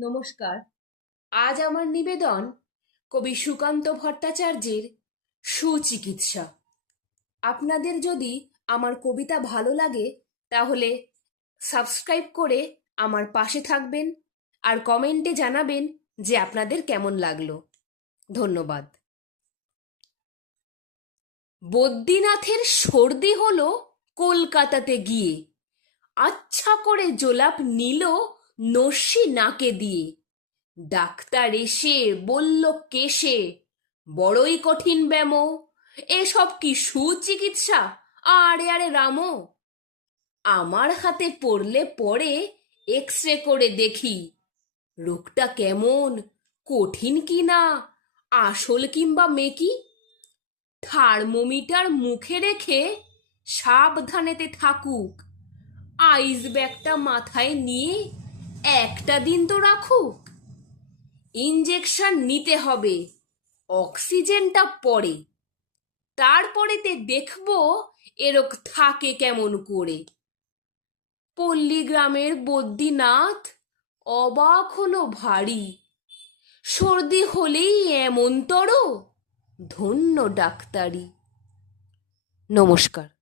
নমস্কার। আজ আমার নিবেদন কবি সুকান্ত ভট্টাচার্যের সুচিকিৎসা। আপনাদের যদি আমার কবিতা ভালো লাগে, তাহলে সাবস্ক্রাইব করে আমার পাশে থাকবেন আর কমেন্টে জানাবেন যে আপনাদের কেমন লাগল। ধন্যবাদ। বদ্রীনাথের সর্দি হলো কলকাতাতে গিয়ে। আচ্ছা করে জোলাপ নিল নস্যি নাকে দিয়ে। ডাক্তার এসে বলল, কেশে, বড়ই কঠিন ব্যাম। এসব কি সুচিকিৎসা? আরে আরে, রামো। আমার হাতে পড়লে পরে এক্স রে করে দেখি। রোগটা কেমন? কঠিন কি না? আসল কিংবা মেকি? থার্মোমিটার মুখে রেখে সাবধানেতে থাকুক। আইস ব্যাগটা মাথায় নিয়ে একটা দিন তো রাখুক। ইঞ্জেকশন নিতে হবে, অক্সিজেনটা পরে। তারপরেতে দেখব এরক থাকে কেমন করে। পল্লী গ্রামের বদ্রীনাথ অবাক হলো ভারী। সর্দি হলেই এমনতর ধন্য ডাক্তারি। নমস্কার।